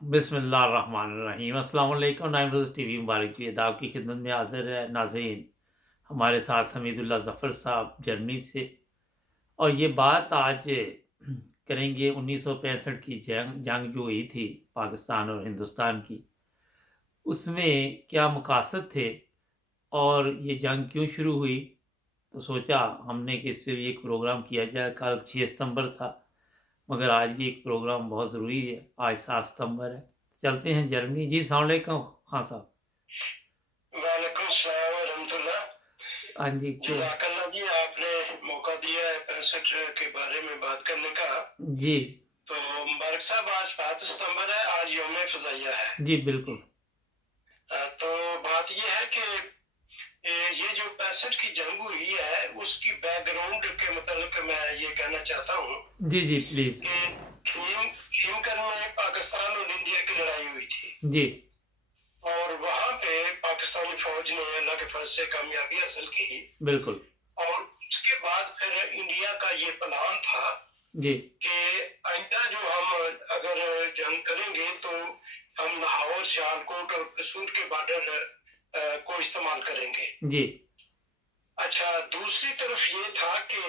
बिस्मिल्लाहिर्रहमानिर्रहीम। अस्सलाम वालेकुम। नाइम रोज़ टीवी मुबारक जी अदा आपकी खिदमत में हाज़िर है नाज़रीन। हमारे साथ हमीदुल्लाह ज़फ़र साहब जर्मनी से और ये बात आज करेंगे 1965 की जंग जंग जो हुई थी पाकिस्तान और हिंदुस्तान की, उसमें क्या मकासद थे और ये जंग क्यों शुरू हुई? तो सोचा हमने कि इस पे भी एक प्रोग्राम किया जाए। कल 6 सितंबर था, मगर आज भी एक प्रोग्राम बहुत ज़रूरी है। आज 7 सितंबर है। चलते हैं जर्मनी। जी, अस्सलाम वालेकुम खान साहब। वालेकुम सलाम वरहमतुल्लाह। हाँ जी, क्यों? जज़ाकल्लाह जी, आपने मौका दिया है 65 के बारे में बात करने का। जी, तो मुबारक साहब, आज 7 सितंबर है, आज यौम फ़ज़ाइया है। जी, बिल्कुल। तो बात ये है कि ये जो 65 की जंग हुई है, उसकी बैकग्राउंड के मतलब मैं ये कहना चाहता हूँ जी, जी, प्लीज़। कि खीमकर में पाकिस्तान और इंडिया की लड़ाई हुई थी। जी, और वहाँ पे पाकिस्तानी फ़ौज ने अल्लाह के फज़ल से कामयाबी हासिल की। बिल्कुल। और उसके बाद फिर इंडिया का ये प्लान था जी, कि आइंदा जो हम अगर जंग करेंगे तो हम लाहौर, सियालकोट और कसूर के बॉर्डर को इस्तेमाल करेंगे। जी, अच्छा, दूसरी तरफ ये था कि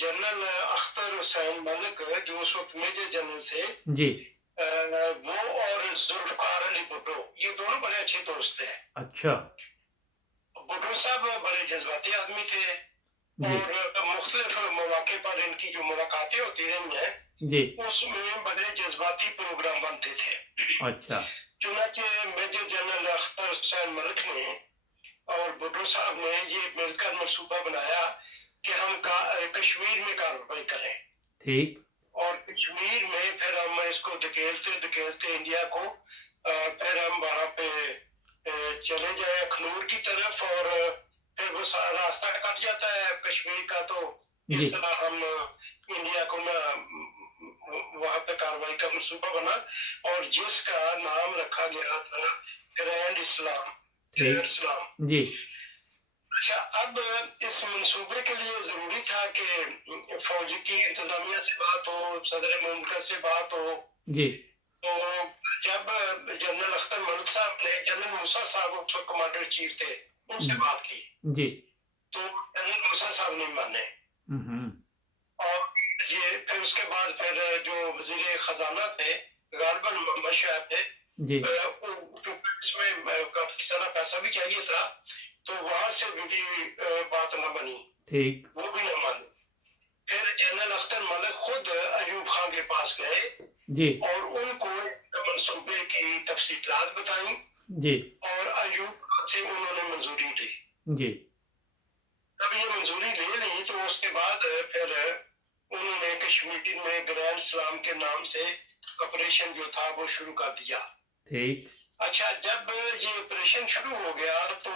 जनरल अख्तर हुसैन मलिक, जो उस वक्त मेजर जनरल थे, जी। वो और जुल्फ़िकार अली भुट्टो, ये दोनों बड़े अच्छे दोस्त थे। अच्छा। भुट्टो साहब बड़े जज्बाती आदमी थे जी, और मुख्तलिफ मौके पर इनकी जो मुलाकातें होती रही हैं, जी। उसमें बड़े जज्बाती प्रोग्राम बनते थे। अच्छा। चुनाचे मेजर जनरल अख्तर हुसैन मलिक ने और भुट्टो साहब ने ये मिलकर मंसूबा बनाया कि हम कश्मीर में कार्रवाई करें। ठीक। और कश्मीर में फिर हम इसको धकेलते धकेलते इंडिया को फिर हम वहां पे चले जाए अखनूर की तरफ, और फिर वो सारा रास्ता कट जाता है कश्मीर का। तो जी, इस तरह हम इंडिया को ना वहां पे कार्रवाई का मंसूबा बना, और जिसका नाम रखा गया था ग्रैंड इस्लाम, ग्रैंड ठीक। इस्लाम। जी, अच्छा, अब इस मंसूबे के लिए जरूरी था कि फौज की इंतजामिया से बात हो, सदर मुमलिकत से बात हो। जी, तो जब जनरल अख्तर मलिक साहब ने जनरल मूसा साहब उस वक्त कमांडर चीफ थे, उनसे हुँ, बात की, जी। तो जनरल मूसा साहब नहीं माने। हुँ, हुँ। और ये फिर उसके बाद फिर जो वजीर खजाना थे गालिबन मोहम्मद शाह थे, जी, चूंकि इसमें काफी सारा पैसा भी चाहिए था, तो वहां से भी बात न बनी, ठीक। वो भी न माने। फिर जनरल अख्तर मलिक खुद अयूब खान के पास गए जी, और उनको मंसूबे की तफसीलात बताई, जी, और अयूब खान से उन्होंने मंजूरी ली। जी। जब ये मंजूरी ले ली तो उसके बाद फिर उन्होंने कश्मीर में ग्रैंड सलाम के नाम से ऑपरेशन जो था वो शुरू कर दिया। ठीक। अच्छा, जब ये ऑपरेशन शुरू हो गया तो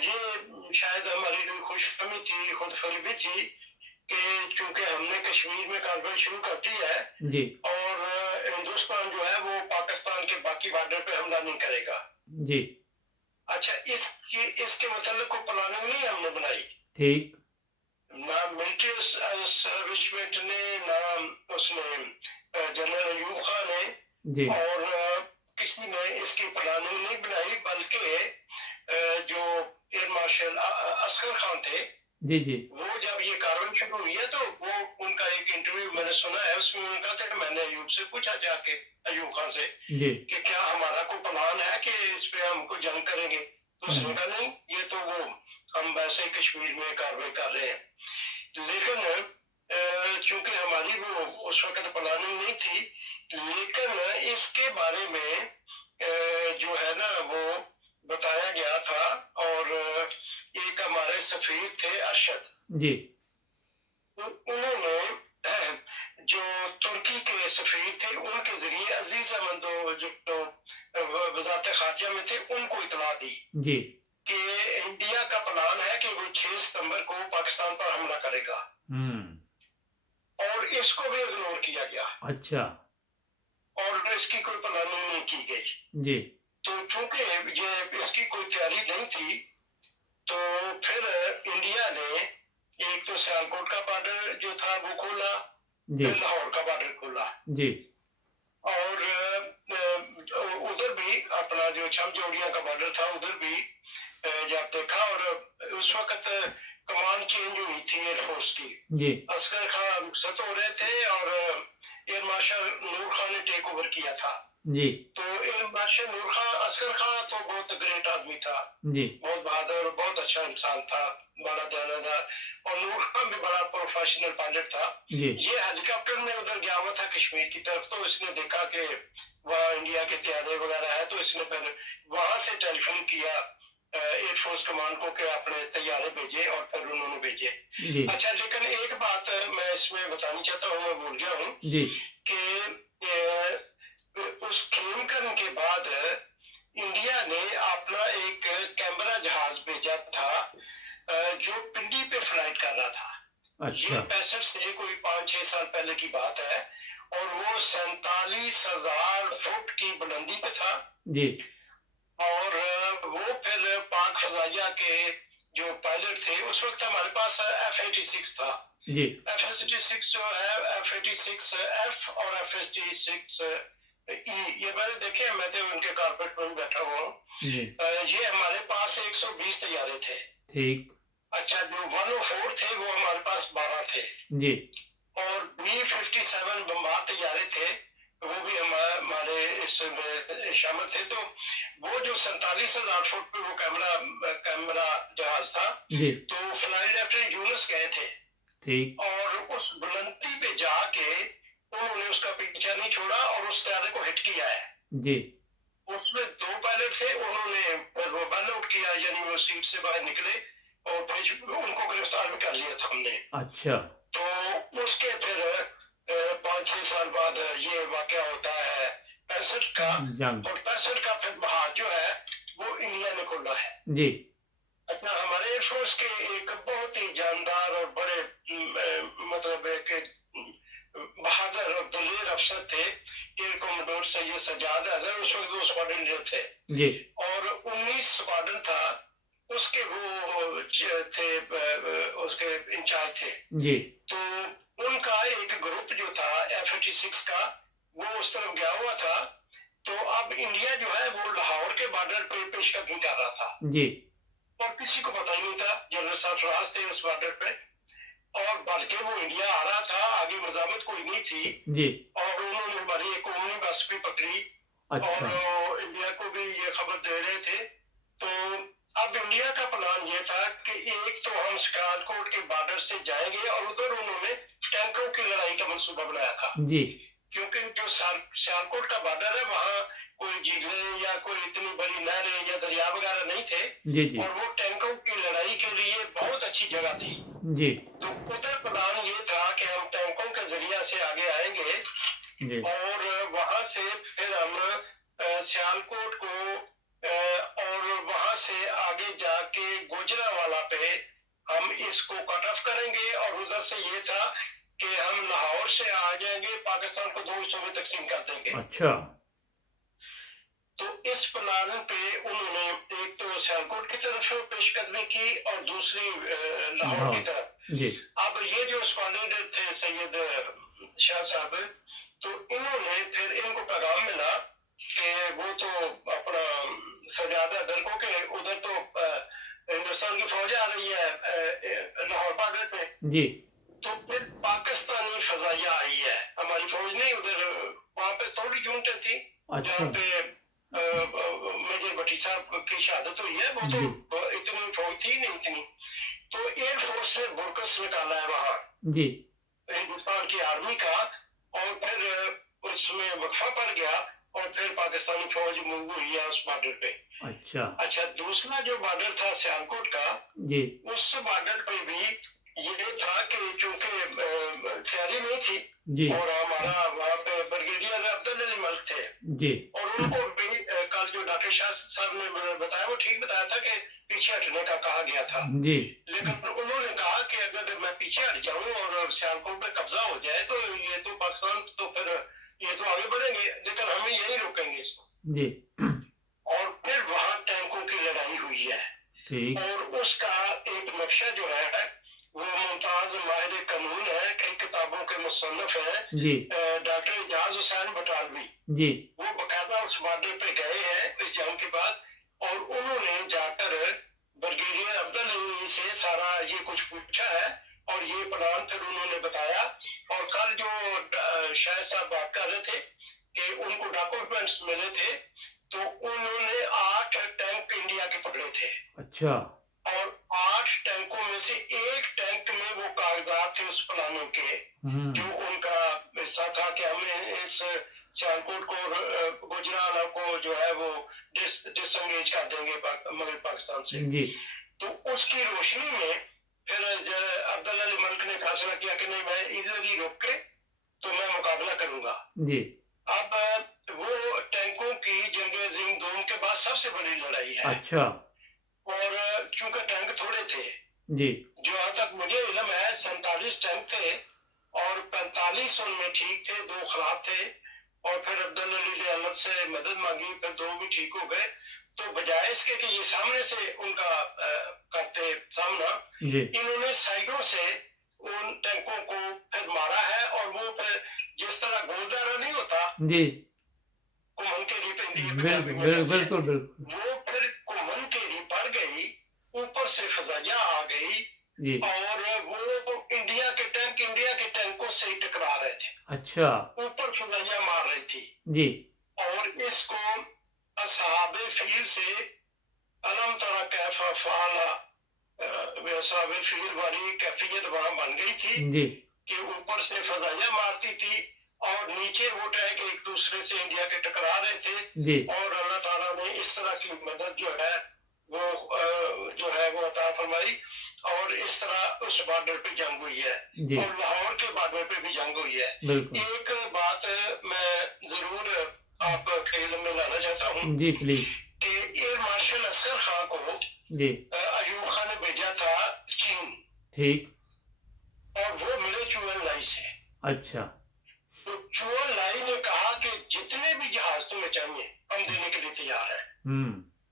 ये शायद हमारी लिए खुशफहमी थी, खुदफहमी थी कि चूंकि हमने कश्मीर में कार्रवाई शुरू कर दी है जी, और हिंदुस्तान जो है वो पाकिस्तान के बाकी बॉर्डर पे हमला नहीं करेगा। जी। अच्छा, इसके मतलब को प्लानिंग नहीं हमने बनाई, ठीक। ना मिलिट्री एस्टेब्लिशमेंट ने, ना उसने जनरल अयूब खान ने, जी, और किसी ने इसकी प्लानिंग नहीं बनाई, बल्कि जो एयर मार्शल असगर खान थे, जी, जी, वो जब ये कार्रवाई शुरू हुई है तो वो उनका एक इंटरव्यू मैंने सुना है, उसमें उन्होंने कहा कि मैंने अयूब से पूछा जाके, अयूब खान से, जी। कि क्या हमारा कोई प्लान है कि इस पे हमको जंग करेंगे। तो हुँ, उसने कहा नहीं, ये तो वो हम वैसे ही कश्मीर में कार्रवाई कर रहे हैं। लेकिन चूंकि हमारी वो उस वक्त प्लानिंग नहीं थी, लेकिन इसके बारे में जो है ना वो बताया गया था। और एक हमारे सफीर थे अरशद, जी, तो उन्होंने जो तुर्की के सफीर थे उनके जरिए अजीज अहमद जो वजारत खारजा में थे उनको इतला दी जी। कि इंडिया का प्लान है कि वो 6 सितंबर को पाकिस्तान पर हमला करेगा, हुँ। और इसको भी इग्नोर किया गया अच्छा। और इसकी कोई प्लानिंग नहीं की गई। जी, तो चूंकि ये इसकी कोई तैयारी नहीं थी, तो फिर इंडिया ने एक तो सियालकोट का बॉर्डर जो था वो खोला, जी, फिर लाहौर का बॉर्डर खोला, जी, और जो छमजोड़िया का बॉर्डर था उधर भी जब देखा, और उस वक्त कमान चेंज हुई थी एयरफोर्स की। जी असगर खान रुखसत हो रहे थे और एयर मार्शल नूर खान ने टेक ओवर किया था। जी तो एयर मार्शल नूर खान, असगर खान तो बहुत ग्रेट आदमी था, जी बहुत बहादुर और बहुत अच्छा इंसान था, बड़ा दयानदार, और नूर खान भी बड़ा प्रोफेशनल पायलट था। जी ये हेलीकॉप्टर में उधर गया हुआ था कश्मीर की तरफ, तो इसने देखा कि वहाँ इंडिया के त्यारे वगैरह है, तो इसने फिर वहां से टेलीफोन किया एयरफोर्स कमांड को कि अपने तैयारे भेजे, और फिर उन्होंने भेजे। जी अच्छा, लेकिन एक बात मैं इसमें बतानी चाहता हूँ, मैं भूल गया हूँ जी कि उस खेमकरण के बाद इंडिया ने अपना एक कैमरा जहाज भेजा था जो पिंडी पे फ्लाइट कर रहा था। ये अच्छा 65 से कोई 5-6 साल पहले की बात है, और वो 47,000 फुट की बुलंदी पे था। जी और वो फिर पाक फजाइया के जो पायलट थे, उस वक्त हमारे पास F-86 था। जी F-86 जो है, F-86F और F-86 ये मैंने देखे, मैं तो उनके कारपेट में बैठा हुआ हूँ। जी ये हमारे पास 120 तैयारे थे। ठीक अच्छा, जो 104 थे वो हमारे पास 12 थे, जी और B-57 बमबार तैयारे थे, वो भी हमारे इसमें शामिल थे। तो वो जो 47,000 फुट पे वो कैमरा जहाज था, जी तो फ्लाइट लेफ्टिनेंट यूनुस गए थे, ठीक और उस बुलंदी पे जाके उन्होंने उसका पीछा नहीं छोड़ा और उस तैयारे को हिट किया है। जी उसमें 2 पायलट थे, उन्होंने वो बैल आउट किया, यानी वो सीट से बाहर निकले, और फिर उनको गिरफ्तार भी कर लिया था हमने। अच्छा तो उसके फिर 5-6 साल बाद ये वाकया होता है 65 का, जंग और 65 का फिर बहार जो है वो इंडिया ने खोला है। जी अच्छा, हमारे एयरफोर्स के एक बहुत ही जानदार और बड़े मतलब एक बहादुर और दलेर अफसर थे, एयर कॉमोडोर सैयद सज्जाद हैदर, उस वक्त वो स्क्वाड्रन लीडर थे, जी और 19 स्क्वाड्रन था, उसके वो थे उसके इंचार्ज थे। जी तो उनका एक ग्रुप जो था F-86 का, वो उस तरफ गया हुआ था। तो अब इंडिया जो है वो लाहौर के बॉर्डर पे पेशकदमी कर रहा था, जी और किसी को पता ही नहीं था, जनरल सरफराज थे उस बॉर्डर पे, और बल्कि वो इंडिया आ रहा था, आगे मजामत कोई नहीं थी, जी और उन्होंने हमारी एक ओमनी बस भी पकड़ी, अच्छा और इंडिया को भी ये खबर दे रहे थे। तो अब इंडिया का प्लान ये था कि एक तो हम सियालकोट के बॉर्डर से जाएंगे, और उधर उन्होंने टैंकों की लड़ाई का मंसूबा बनाया था, जी क्योंकि जो सियालकोट का बॉर्डर है वहाँ कोई झीलें या कोई इतनी बड़ी नहरें या दरिया वगैरह नहीं थे, जी जी और वो टैंकों की लड़ाई के लिए बहुत अच्छी जगह थी। जी तो उधर प्लान ये था कि हम टैंकों के जरिया से आगे आएंगे, जी और वहां से फिर हम सियालकोट को और वहां से आगे जाके गुजरांवाला पे हम इसको कट ऑफ करेंगे, और उधर से ये था कि हम लाहौर से आ जाएंगे, पाकिस्तान को 2 हिस्सों में तकसीम कर देंगे। अच्छा तो इस प्लान पे उन्होंने एक तो सियालकोट की तरफ पेशकदमी की, और दूसरी लाहौर की हाँ तरफ। जी अब ये जो स्क्वाड्रन थे सैयद शाह साहब, तो इन्होंने फिर इनको पैगाम मिला कि वो तो अपना सजादा दर को के उधर तो हिंदुस्तान की फौज आ रही है लाहौर बॉर्डर पे। जी तो फिर पाकिस्तानी फजाइया आई है, हमारी फौज नहीं उधर, वहां पे थोड़ी यूनिटें थी अच्छा जहाँ पे मेजर भट्टी साहब की शहादत हुई है, वो जी तो इतनी फौज थी नहीं इतनी। तो एयरफोर्स ने बुरकस निकाला है वहां जी हिंदुस्तान की आर्मी का, और फिर उसमें वक्फा पड़ गया, और फिर पाकिस्तानी फौज मूव हुई है उस बॉर्डर पे। अच्छा अच्छा, दूसरा जो बॉर्डर था सियालकोट का, जी उस बॉर्डर पे भी ये था कि चूंकि तैयारी नहीं थी, जी और हमारा वहाँ पे ब्रिगेडियर अब्दुल अली मलिक थे, जी और उनको भी कल जो डॉक्टर शाह साहब ने बताया वो ठीक बताया था कि पीछे हटने का कहा गया था। जी लेकिन उन्होंने कहा कि अगर मैं पीछे हट जाऊं और सियालकोट पे कब्जा हो जाए, तो ये तो पाकिस्तान तो फिर ये तो आगे बढ़ेंगे, लेकिन हम यही रोकेंगे इसको। जी और फिर वहां टैंकों की लड़ाई हुई है, ठीक और उसका एक नक्शा जो है वो मुमताज माहिर कानून है, कई किताबों के मुसन्निफ है जी डॉक्टर एजाज हुसैन बटालवी, जी वो बकायदा उस बॉर्डर पे गए हैं इस जंग के बाद, और उन्होंने जाकर ब्रिगेडियर अब्दुल अली से सारा ये कुछ पूछा है और ये प्लान फिर उन्होंने बताया। और कल जो शाह साहब बात कर रहे थे कि उनको डॉक्यूमेंट्स मिले थे, तो उन्होंने 8 टैंक इंडिया के पकड़े थे। अच्छा। और 8 टैंकों में से एक टैंक में वो कागजात थे उस प्लानिंग के, जो उनका हिस्सा था कि हमें इस सियालकोट को गुजरात को जो है वो डिसंगेज कर देंगे मगरब पाकिस्तान से। जी। तो उसकी रोशनी में फिर अब्दुल अली मलिक ने फैसला किया कि नहीं, मैं इधर ही रुक के तो मैं मुकाबला करूंगा। जी। अब वो टैंकों की जंगे जिंग दोम के बाद सबसे बड़ी लड़ाई है। अच्छा। और चूंकि टैंक थोड़े थे जी। जो आज तक मुझे इल्म है 47 टैंक थे और 45 उनमें ठीक थे, 2 खराब थे। और फिर अब्दुल अली ने अल्लाह से मदद मांगी, फिर 2 भी ठीक हो गए। तो बजाय इसके कि ये सामने से उनका करते सामना, इन्होंने साइडों से उन टैंकों को फिर मारा है। और वो फिर जिस तरह गोलदारा नहीं होता जी, कुमन केड़ी पेंदी है बिल्कुल पंजाबी में कहते हैं, बिल्कुल बिल्कुल। वो फिर कुमन केड़ी पड़ गई, ऊपर से फजाइया आ गई जी। और वो इंडिया के टैंकों से ही टकरा रहे थे। अच्छा। ऊपर फजाइया मार रही थी। जी। और इसको असहाबे फील से अलम तरा कैफा फाला असहाबे फील वाली कैफियत वहां बन गई थी जी। कि ऊपर से फजाइया मारती थी और नीचे वो टैंक एक दूसरे से इंडिया के टकरा रहे थे। जी। और अल्लाह ताला ने इस तरह की मदद जो है वो अता फरमाई और इस तरह उस बॉर्डर पे जंग हुई है। जी। और लाहौर के बॉर्डर पे भी जंग हुई है। बिल्कुल। एक बात मैं जरूर आप ख्याल में लाना चाहता हूँ जी प्लीज। कि एयर मार्शल असगर खान को जी। अयूब खान ने भेजा था चीन, ठीक। और वो मिले चुअन लाई से। अच्छा। तो चुअन लाई ने कहा कि जितने भी जहाज तुम्हें चाहिए हम देने के लिए तैयार है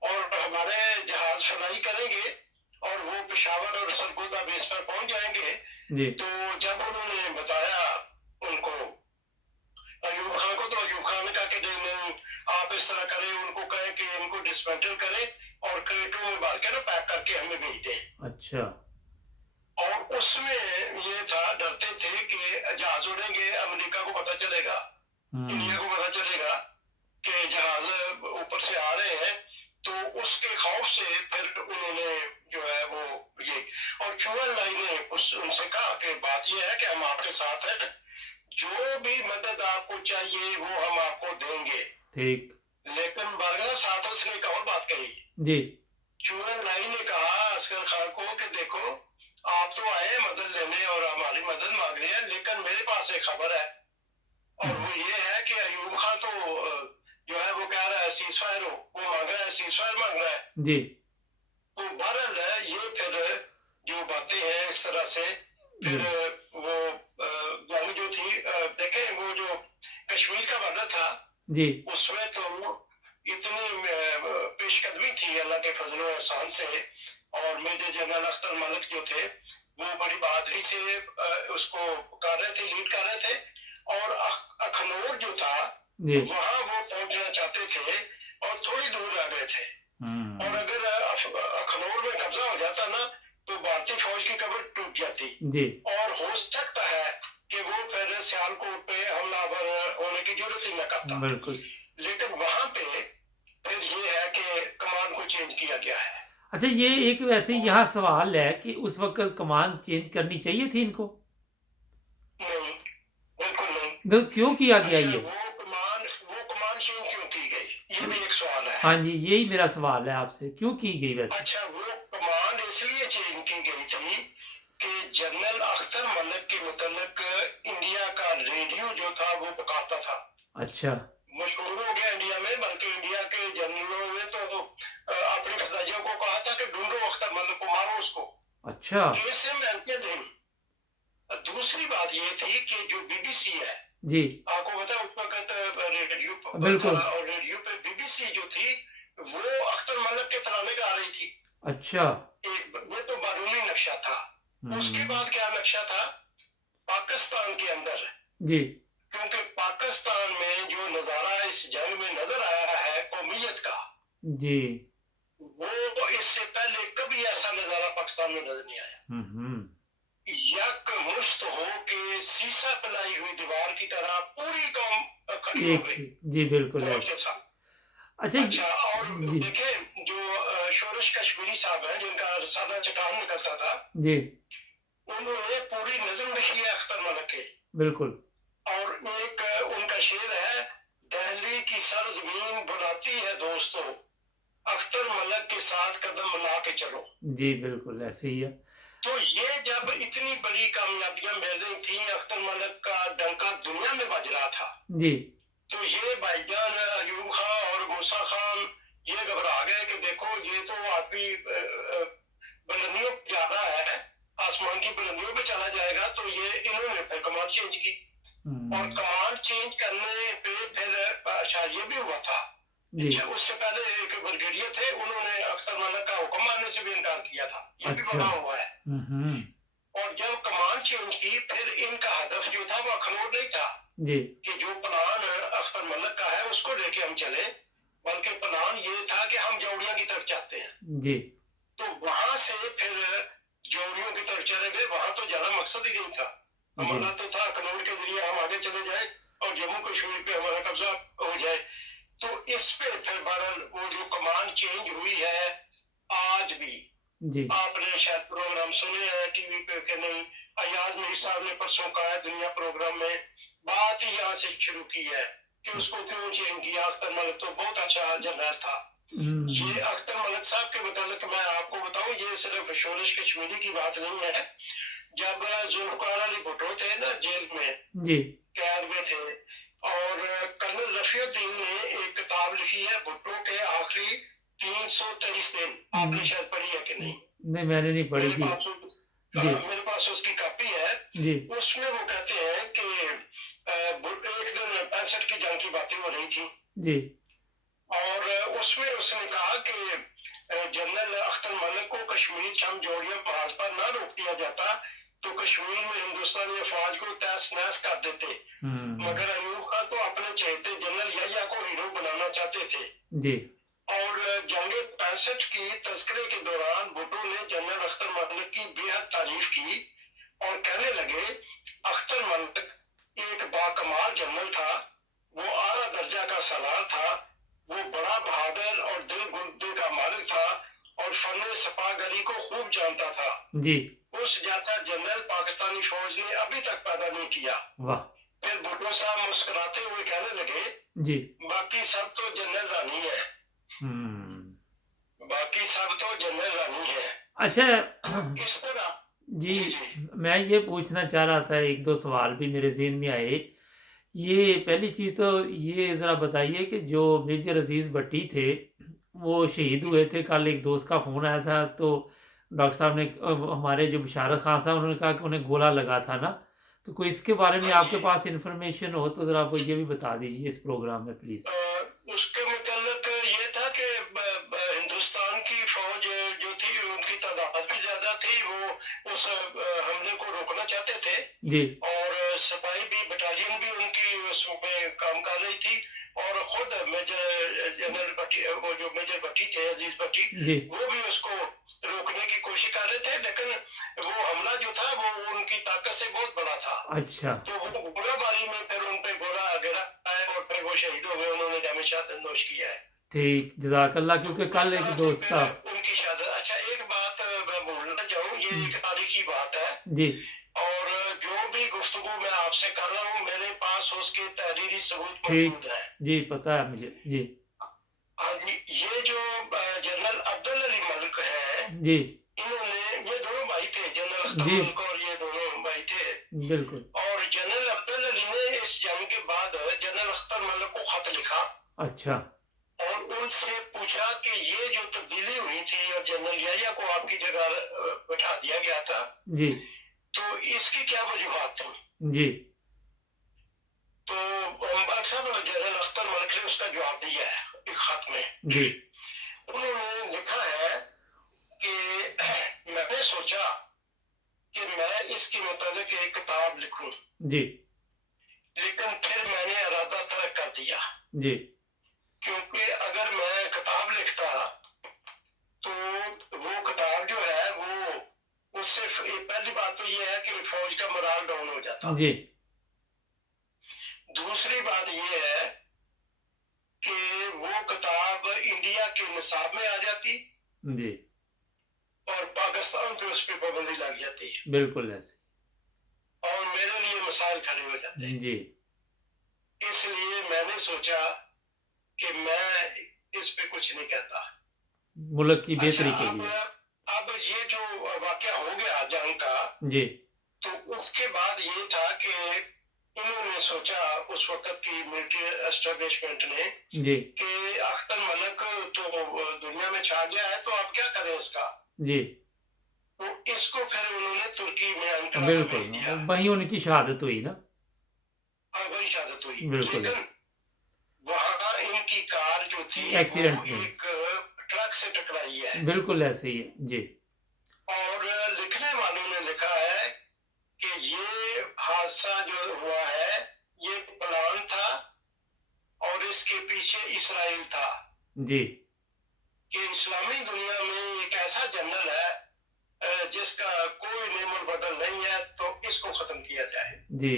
और हमारे जहाज फ्लाई करेंगे और वो पेशावर और सरगोदा बेस पर पहुंच जाएंगे। जी। तो जब उन्होंने बताया उनको अयूब खान को, तो अयूब खान ने कहा कि नहीं आप इस तरह करें, उनको कहें कि इनको डिसमेंटल करें और क्रेटों में भर के ना पैक करके हमें भेज दें। अच्छा। और उसमें ये था, डरते थे कि जहाज उड़ेंगे, अमेरिका को पता चलेगा, इंडिया को पता चलेगा कि जहाज ऊपर से आ रहे हैं। तो उसके खौफ से फिर उन्होंने जो है वो ये, और चुअन लाई ने उनसे कहा कि बात ये है कि हम आपके साथ हैं, जो भी मदद आपको चाहिए वो हम आपको देंगे। ठीक। लेकिन बरगा साथ उसने एक और बात कही। जी। चुअन लाई ने कहा असगर खान को कि देखो आप तो आए मदद लेने और हमारी मदद मांग रहे हैं, लेकिन मेरे पास एक खबर है और वो ये है कि अयूब खान तो जो है वो कह रहा है सीज फायर हो, वो मांग रहा है सीज फायर मांग रहा है। जी। तो बहरहाल ये फिर जो बातें हैं इस तरह से फिर वो जंग जो थी, देखें वो जो कश्मीर का बॉर्डर था जी, उसमें तो इतनी पेशकदमी थी अल्लाह के फजलो एहसान से। और मेजर जनरल अख्तर मलिक जो थे वो बड़ी बहादुरी से उसको कर रहे थे, लीड कर रहे थे। और अखनौर जो था वहां वो पहुंचना चाहते थे और थोड़ी दूर रह गए थे। और अगर अखनौर में कब्जा हो जाता ना तो भारतीय फौज की कमर टूट जाती जी। और हो सकता है कि वो फिर सियालकोट पे हमलावर होने की जरूरत ही न करता। बिल्कुल। लेकिन वहां पे फिर ये है कि कमान को चेंज किया गया है। अच्छा, ये एक वैसे यहाँ सवाल है कि उस वक्त कमान चेंज करनी चाहिए थी इनको? नहीं, बिल्कुल नहीं। तो क्यों किया गया अच्छा, ये? वो कमान चेंज क्यों की गई, ये भी एक सवाल है। हाँ जी, यही मेरा सवाल है आपसे, क्यों की गई वैसे? अच्छा, वो कमान इसलिए चेंज की गई थी कि जनरल अख्तर मलिक के मुतल्लिक इंडिया का रेडियो जो था वो पुकारता था। अच्छा। मशहूर हो गया इंडिया में, बल्कि इंडिया के जनरलों ने तो अपनी फौजियों को कहा था कि ढूंढो अख्तर मलिक को, मारो उसको। अच्छा। दूसरी बात ये थी कि जो बीबीसी है जी, आपको पता है उस वक्त रेडियो बिल्कुल। और रेडियो पे बीबीसी जो थी वो अख्तर मलिक के तराने गा रही थी। अच्छा। ये तो बारूनी नक्शा था। उसके बाद क्या नक्शा था, पाकिस्तान के अंदर जी, क्योंकि पाकिस्तान में जो नज़ारा इस जंग में नज़र आया है कौमियत का, जी। वो इससे पहले कभी ऐसा नज़ारा पाकिस्तान में नज़र नहीं आया। हुँ। यकमुश्त हो के सीसा पिलाई हुई दीवार की तरह पूरी कौम खड़ी हो एक गई थी। जी, बिल्कुल फौज ऐसे। के साथ। अच्छा ये अच्छा, और जी, देखें जो शोरश कश्मीरी साहब हैं जिनका रसाला चट्टान निकलता था, जी, उन्होंने पूरी नज़म लिखी है अख्तर मलिक की। बिल्कुल। और एक उनका शेर है, दहली की सरजमीन बुलाती है दोस्तों, अख्तर मलिक के साथ कदम मिला के चलो। जी, बिल्कुल ऐसे ही है। तो ये जब इतनी बड़ी कामयाबियां मिल रही थी, अख्तर मलिक का डंका दुनिया में बज रहा था, जी, तो ये भाईजान अयूब खां और मूसा खान ये घबरा गए कि देखो ये तो आदमी बुलंदियों पे जा रहा है, आसमान की बुलंदियों पे चला जाएगा। तो ये इन्होंने फिर कमांड चेंज की, और हुँ, कमांड चेंज करने पे फिर अच्छा ये भी हुआ था। जी, अच्छा, उससे पहले एक ब्रिगेडियर थे, उन्होंने अख्तर मलिक का हुक्म मानने से भी इनकार किया था, ये भी अच्छा। बड़ा हुआ है। हुँ, और जब कमांड चेंज की, फिर इनका हदफ जो था वो अखनूर नहीं था जी, कि जो प्लान अख्तर मलिक का है उसको लेके हम चले, बल्कि प्लान ये था कि हम जौड़िया की तरफ जाते हैं। जी, तो वहां से फिर जौड़ियों की तरफ चले गए, वहां तो जाना मकसद ही नहीं था। जी, हमारा तो था अखनूर के जरिए हम आगे चले जाए और जम्मू कश्मीर पे हमारा कब्जा हो जाए। तो इस पे फिर बहरहाल वो जो कमांड चेंज हुई है, आज भी जी, आपने शायद प्रोग्राम सुने हैं टीवी पे कि नहीं, अयाज मीर साहब ने परसों कहा है दुनिया प्रोग्राम में, बात ही यहाँ से शुरू की है कि उसको क्यों चेंज किया। अख्तर मलिक तो बहुत अच्छा जनरल था। ये हुँ, अख्तर मलिक साहब के मुतालिक मैं आपको बताऊं, ये सिर्फ शोरश कश्मीरी की बात नहीं है। जब जुल्फकार अली भुट्टो थे ना जेल में, जी, कैद में थे, और कर्नल रफीउद्दीन ने एक किताब लिखी है भुट्टो के आखिरी 323 दिन, आपने जी, शायद पढ़ी है कि नहीं? नहीं मैंने नहीं पढ़ी मेरे जी, पास जी, मेरे पास उसकी कॉपी है। जी, उसमें वो कहते हैं कि एक दिन 65 की जंग की बातें हो रही थी, जी, और उसमें उसने कहा कि जनरल अख्तर मलिक को कश्मीर शम जोड़ियों महाज पर ना रोक दिया जाता तो कश्मीर में हिंदुस्तानी अफवाज को तहस नहस कर देते। हुँ, मगर अयूब खान तो अपने चहेते जनरल याह्या को हीरो बनाना चाहते थे। जी, और जंग 65 की तस्करे के दौरान भुट्टो ने जनरल अख्तर मलिक की बेहद तारीफ की और कहने लगे, अख्तर मलिक एक बाकमाल जनरल था, वो आला दर्जा का सलार था, वो बड़ा बहादुर और दिल गुर्दे का मालिक था और फन सपागरी को खूब जानता था। जी, उस जैसा जनरल पाकिस्तानी फौज ने अभी तक पैदा नहीं किया। वाह! फिर भुट्टो साहब मुस्कुराते हुए कहने लगे, जी, बाकी सब तो जनरल रानी है, हुँ। बाकी सब तो जनरल रानी है। अच्छा तो इस तरह जी, जी जी मैं ये पूछना चाह रहा था 1-2 सवाल भी मेरे ज़हन में आए। ये पहली चीज़ तो ये ज़रा बताइए कि जो मेजर अज़ीज़ भट्टी थे, वो शहीद हुए थे। कल एक दोस्त का फ़ोन आया था तो डॉक्टर साहब ने हमारे जो बिशारत खान साहब उन्होंने कहा कि उन्हें गोला लगा था ना? तो कोई इसके बारे में हाँ आपके जी। पास इन्फॉर्मेशन हो तो ज़रा आप ये भी बता दीजिए इस प्रोग्राम में प्लीज़। उसके मुतल्लिक ये था कि हिंदुस्तान की फौज जो थी उनकी तादाद भी ज्यादा थी, वो उस हमले को रोकना चाहते थे, जी, और सिपाही भी बटालियन भी उनकी उसमें काम कर रही थी, और खुद मेजर जनरल भट्टी, वो जो मेजर भट्टी थे अजीज भट्टी, जी, वो भी उसको रोकने की कोशिश कर रहे थे, लेकिन वो हमला जो था वो उनकी ताकत से बहुत बड़ा था। अच्छा, तो वो गोलाबारी में फिर उन पे गोला गिरा है और फिर वो शहीद हो गए, उन्होंने जामे तंदोष किया है। ठीक, जज़ाकल्लाह तो क्योंकि इस कल एक तरह से दोस्त फिर था उनकी शहादत। अच्छा, एक बात मैं बोलना चाहूँ, ये हुँ, एक तारीखी बात है, जी, और जो भी गुफ्तगू मैं आपसे कर रहा हूँ मेरे पास उसके तहरीरी सबूत ठीक, मौजूद है। जी, पता है मुझे। जी, हाँ जी, ये जो जनरल अब्दुल अली मलिक है, जी, इन्होंने, ये दोनों भाई थे, जनरल अख्तर जी, मलिक और ये दोनों भाई थे। बिल्कुल। और जनरल अब्दुल अली ने इस जंग के बाद जनरल अख्तर मलिक को खत लिखा अच्छा, और उनसे पूछा कि ये जो तब्दीली हुई थी और जनरल याह्या को आपकी जगह बैठा दिया गया था, जी, तो इसकी क्या वजूहत थी। जी, तो मुबारक साहब जनरल अख्तर मलिक ने उसका जवाब दिया है एक खत जी, में। उन्होंने लिखा है कि मैंने सोचा कि मैं इसके मुताबिक एक किताब लिखूं, जी, लेकिन फिर मैंने इरादा तर्क कर दिया, जी, क्योंकि अगर मैं किताब लिखता तो वो किताब जो है वो उससे पहली बात तो ये है कि फौज का मोराल डाउन हो जाता। जी, दूसरी बात ये है कि वो किताब इंडिया के निसाब में आ जाती जी, और पाकिस्तान पे उस पर पाबंदी लग जाती बिल्कुल ऐसे। और मेरे लिए मसाइल खड़े हो जाते। जी, इसलिए मैंने सोचा कि मैं इस पे कुछ नहीं कहता। मुल्क की अच्छा, बेहतरी के अब लिए। अब ये जो वाकया हो गया जंग का, जी, तो उसके बाद ये था कि इन्होंने सोचा उस वक्त की मिलिट्री एस्टेब्लिशमेंट ने जी, कि अख्तर मलिक तो दुनिया में छा गया है, तो अब क्या करें इसका। जी, तो इसको फिर उन्होंने तुर्की में अंकारा में बिल्कुल, भेज दिया। वहीं उनकी शहादत हुई ना? हाँ, वही शहादत हुई। बिल्कुल लेकिन ऐसे, वहां इनकी कार जो थी वो एक्सीडेंट में। एक ट्रक से टकराई है बिल्कुल ऐसे ही है। जी, और लिखने वालों ने लिखा है कि ये हादसा जो हुआ है ये प्लान था और इसके पीछे इसराइल था जी, कि इस्लामी दुनिया में एक ऐसा जनरल है जिसका कोई नेमल बदल नहीं है, तो इसको खत्म किया जाए। जी,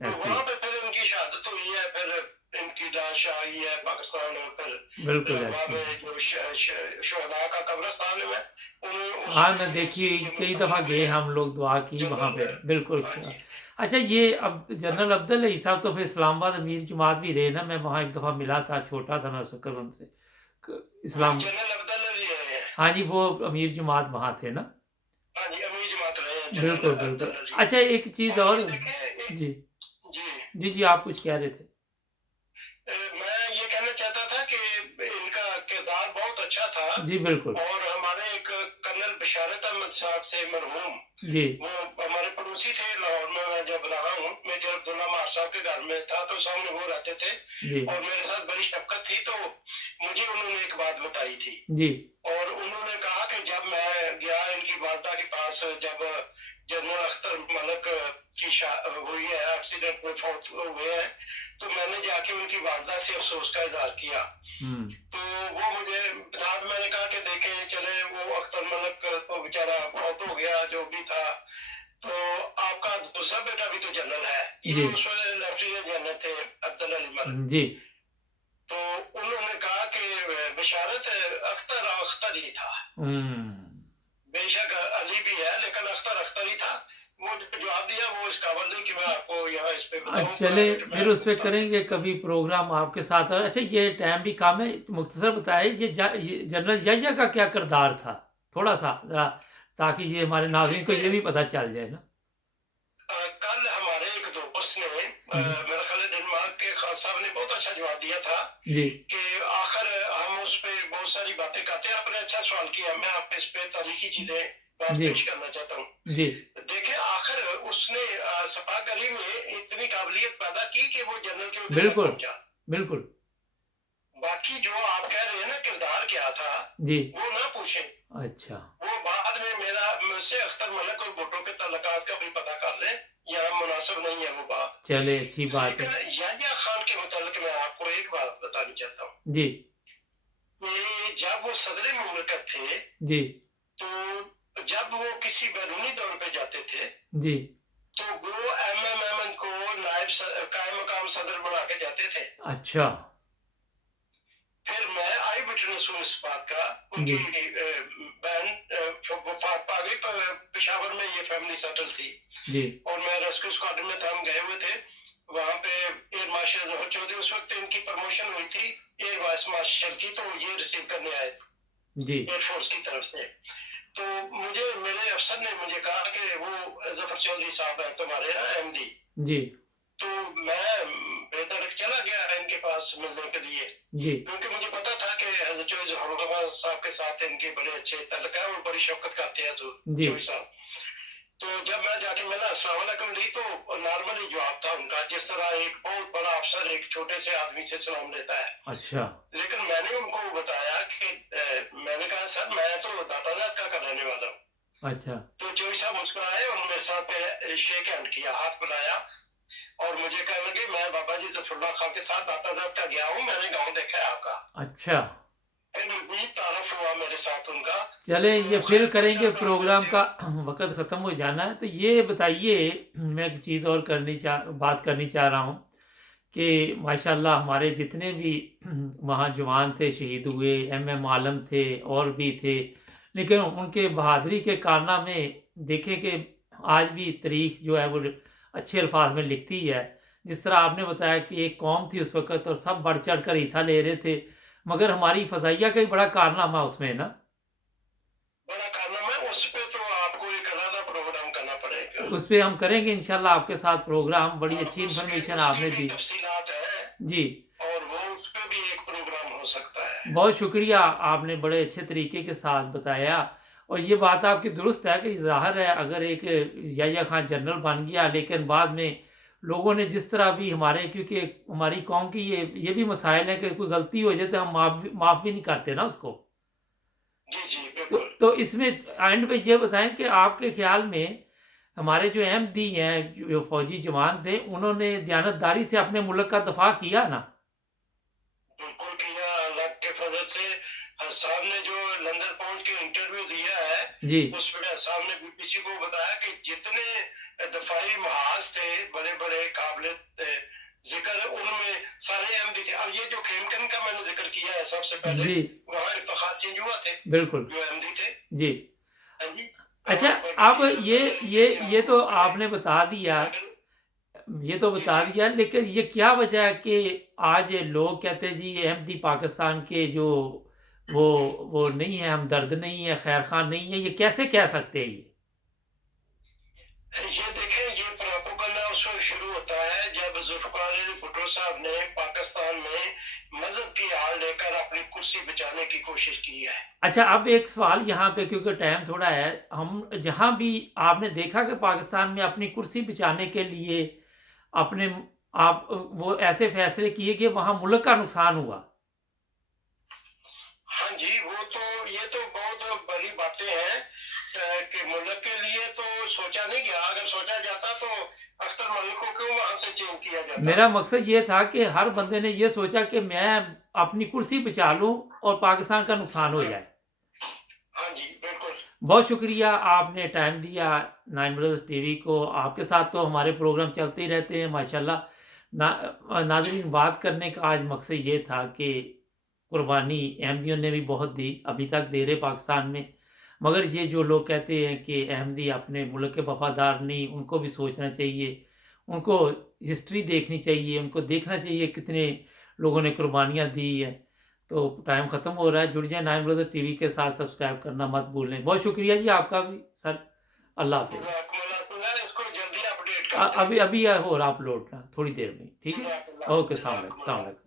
तो ऐसे वहां ही। पे फिर इनकी शहादत हुई है, फिर इनकी लाश आई है पाकिस्तान और फिर बिल्कुल लवा ऐसे ही। में जो शहदा का कब्रिस्तान है उन्हें हाँ, मैं उसमें देखिए ये कई मुस्तकबिल दफ़ा हुए गए हैं हम लोग, दुआ की वहाँ पे, जनरल। बिल्कुल हाँ स जी। अच्छा, ये अब जनरल अब्दुल रईस साहब तो फिर इस्लामाबाद अमीर जमात भी रहे ना, मैं वहाँ एक दफ़ा मिला था, छोटा था मैं उस वक़्त उनसे। क वो इस्लाम जनरल अब्दुल्ला जी रहे हैं। हाँ जी, वो अमीर जमात वहाँ थे ना? हाँ जी, अमीर जमात रहे हैं जनरल बिल्कुल, बिल्कुल। अब्दुल्ला जी। अच्छा, एक चीज़ और और। ये देखें जी, जी, जी, जी, आप कुछ कह रहे थे? मैं ये कहना चाहता था कि इनका किरदार बहुत अच्छा था जी, बिल्कुल। और हमारे एक कर्नल बशारत अहमद साहब से मरहूम, जी, वो हमारे पड़ोसी थे लाहौर में। मैं जब रहा हूँ, मेजर अब्दुल्ला मार साहब के घर में था तो सामने वो रहते थे जी, और मेरे साथ बड़ी शफकत थी। तो मुझे उन्होंने एक बात बताई थी जी, और उन्होंने कहा कि जब मैं गया इनकी वालदा के पास, जब जनरल अख्तर मलिक की हुई है, एक्सीडेंट में फौत हुए हैं, तो मैंने जाके उनकी वालदा से अफसोस का इजहार किया। हुँ, तो वो मुझे साथ मैंने कहा कि देखें चले, वो अख्तर मलिक तो बेचारा फौत हो गया जो भी था, तो आपका दूसरा बेटा भी तो जनरल है। जी, ये उस वक्त लेफ्टिनेंट जनरल थे, अब्दुल अली मलिक। जी, तो उन्होंने कहा कि बशारत अख्तर अख्तर ही था, हुँ। बेशक अली भी है लेकिन अख्तर अख्तर ही था। वो जो जवाब दिया वो इस काबिल नहीं कि मैं आपको यहाँ इस पे बताऊं, चले प्राइवेट मैं फिर उस आपको पे बता करेंगे सकता हूँ। कभी प्रोग्राम आपके साथ। अच्छा, ये टाइम भी कम है, तो मुख्तसर बताइए ये जनरल याह्या का क्या किरदार था? थोड़ा-सा ज़रा, ताकि ये हमारे नाज़रीन को ये देखिए, भी पता चल जाए ना। कल हमारे एक दोस्त ने जी, मेरा ख्याल है डेनमार्क के खान साहब ने बहुत अच्छा जवाब दिया था जी, कि आखिर हम उस पे बहुत सारी बातें करते हैं। आपने अच्छा सवाल किया, मैं आप इस पे तारीखी चीजें बात जी, पेश करना चाहता हूँ। जी, देखिए, आखिर उसने सपागरी में इतनी काबिलियत पैदा की कि वो जनरल के उहदे तक बिल्कुल, पहुंचा। बिल्कुल। बाकी जो आप कह रहे हैं ना किरदार क्या था, जी, वो ना पूछें। अच्छा, वो बाद में मेरा मुझसे अख्तर मलिक और भुट्टो के ताल्लुकात का भी पता कर लें, यहाँ मुनासिब नहीं है वो बात। चले अच्छी बात है। लेकिन याह्या खान के मुतालिक मैं आपको एक बात बतानी चाहता हूँ जी, कि जब वो सदर मुमलकत थे, जी, तो जब वो किसी बैरूनी दौर पे जाते थे, जी, तो वो एमएमएम को नायब कायम मकाम सदर बना के जाते थे। अच्छा, फिर मैं आई विटनेस हूँ इस बात का। जी, उनकी बहन वफात पा गई, पेशावर में ये फैमिली सेटल थी जी, और मैं रेस्क्यू स्क्वाड्रन में था, हम गए हुए थे वहां पे। एयर मार्शल जफर चौधरी, उस वक्त इनकी प्रमोशन हुई थी एयर वाइस मार्शल की, तो ये रिसीव करने आए थे जी, एयरफोर्स की तरफ से। तो मुझे मेरे अफसर ने मुझे कहा कि वो जफर चौधरी साहब है तुम्हारे ना एमडी। जी, तो मैं बेधड़क चला गया इनके पास मिलने के लिए, जी, क्योंकि मुझे पता था कि हजरत चौधरी जफर साहब के साथ इनके बड़े अच्छे तल्लुक है और बड़ी शफकत करते हैं तो जी, चौधरी साहब। तो जब मैं जाके मिला, अस्सलाम वालेकुम ली, तो नॉर्मली जवाब था उनका, जिस तरह एक बहुत बड़ा अफसर एक छोटे से आदमी से सलाम लेता है। अच्छा, लेकिन मैंने उनको बताया कि मैंने कहा सर मैं तो दाताजात का रहने वाला हूँ। अच्छा, तो चौधरी साहब मुस्कुराए और मेरे साथ शेक हैंड किया, हाथ मिलाया और मुझे कहने लगे मैं बाबा जी ज़फ़रुल्लाह खां के साथ दाताजात का गया हूँ, मैंने गाँव देखा है आपका। अच्छा। फिर मज़ीद तारुफ़ हुआ मेरे साथ उनका। चलें, ये तो फिर खैर 2-4 करेंगे, बातें प्रोग्राम थी। का वक़्त ख़त्म हो जाना है। तो ये बताइए, मैं एक चीज़ और बात करनी चाह रहा हूँ कि माशाअल्लाह हमारे जितने भी वहाँ जवान थे, शहीद हुए, एमएम आलम थे और भी थे, लेकिन उनके बहादुरी के कारनामे देखें कि आज भी तारीख़ जो है वो अच्छे अल्फाज में लिखती है। जिस तरह आपने बताया कि एक कौम थी उस वक़्त और सब बढ़-चढ़ कर हिस्सा ले रहे थे, मगर हमारी फ़ज़ाइया का ही बड़ा कारनामा उसमें ना। बड़ा कारनामा है, उस पे तो आपको एक अलग प्रोग्राम करना पड़ेगा। उस पे हम करेंगे इंशाल्लाह आपके साथ प्रोग्राम, बड़ी हाँ, अच्छी उसकी इन्फॉर्मेशन उसकी आपने भी दी। तफ़सीलात है जी, और वो उस पे भी एक प्रोग्राम हो सकता है। बहुत शुक्रिया, आपने बड़े अच्छे तरीके के साथ बताया और ये बात आपकी दुरुस्त है कि ज़ाहिर है अगर एक याह्या खान जनरल बन गया, लेकिन बाद में लोगों ने जिस तरह भी हमारे, क्योंकि हमारी कौम की ये भी मसाइल है कि कोई गलती हो जाए तो हम माफ़ भी नहीं करते ना उसको। जी, जी, तो बिल्कुल। तो इसमें एंड में ये बताएँ कि आपके ख़्याल में हमारे जो अहमदी हैं, जो फ़ौजी जवान थे, उन्होंने दयानतदारी से अपने मुल्क का दफ़ा किया ना? बिल्कुल किया, अल्लाह के फ़ज़ल से साहब ने जो लंदन पहुँच के इंटरव्यू दिया है, जी, उसमें साहब ने बीबीसी को बताया कि जितने दफ़ाई महाज थे, बड़े-बड़े काबिल ज़िक्र, उनमें सारे अहमदी थे। अब ये जो खेमकन का मैंने ज़िक्र किया है सबसे पहले, जी, वहाँ इफ्तिख़ार चंजुआ थे, बिल्कुल, जो अहमदी थे। जी। हाँ जी, अच्छा, और बड़ी अब ये डिटेल ये जैसे ये आपको तो बताएँ। आपने बता दिया, मगर जी, जी। लेकिन ये क्या वजह है कि आज लोग कहते हैं जी अहमदी पाकिस्तान के जो वो वो नहीं है, हमदर्द नहीं है, खैर ख़ां नहीं है, ये कैसे कह सकते हैं ये? ये देखें, ये प्रोपेगेंडा उस वक़्त शुरू होता है जब ज़ुल्फ़िकार अली भुट्टो साहब ने पाकिस्तान में मज़हब की आड़ लेकर अपनी कुर्सी बचाने की कोशिश की है। अच्छा, अब एक सवाल यहाँ पे, क्योंकि टाइम थोड़ा है, हम जहाँ भी आपने देखा कि पाकिस्तान में अपनी कुर्सी बचाने के लिए अपने आप वो ऐसे फैसले किए कि वहाँ मुल्क का नुकसान हुआ। हाँ जी, वो तो ये तो बहुत बड़ी बातें हैं कि मुल्क के लिए तो सोचा नहीं गया। अगर सोचा जाता तो अख्तर मलिक को क्यों वहाँ से चेंज किया जाता? मेरा मकसद ये था कि हर बंदे ने ये सोचा कि मैं अपनी कुर्सी बचा लूँ और पाकिस्तान का नुकसान हो हाँ, जाए। हाँ जी, बिल्कुल। बहुत शुक्रिया, आपने टाइम दिया नाइन ब्रदर्स टीवी को। आपके साथ तो हमारे प्रोग्राम चलते ही रहते हैं माशाल्लाह। जी, नाज़रीन, बात करने का आज मकसद ये था कि कुर्बानी अहमदियों ने भी बहुत दी, अभी तक दे रहे पाकिस्तान में। मगर ये जो लोग कहते हैं कि अहमदी अपने मुल्क के वफ़ादार नहीं, उनको भी सोचना चाहिए। उनको हिस्ट्री देखनी चाहिए, उनको देखना चाहिए कितने लोगों ने कुर्बानियाँ दी हैं। तो टाइम ख़त्म हो रहा है, जुड़ जाएँ नाइन ब्रदर्स टीवी के साथ, सब्सक्राइब करना मत भूलें। बहुत शुक्रिया जी आपका भी सर, अल्लाह हाफ़िज़। जज़ाकुमुल्लाह खैर, इसको जल्दी अपडेट कर दें। अभी अभी हो रहा अपलोड ना, थोड़ी देर में, ठीक है? जज़ाकल्लाह, ओके, अस्सलाम वालेकुम, अस्सलाम जज़ाकुमुल्लाह। वालेकुम।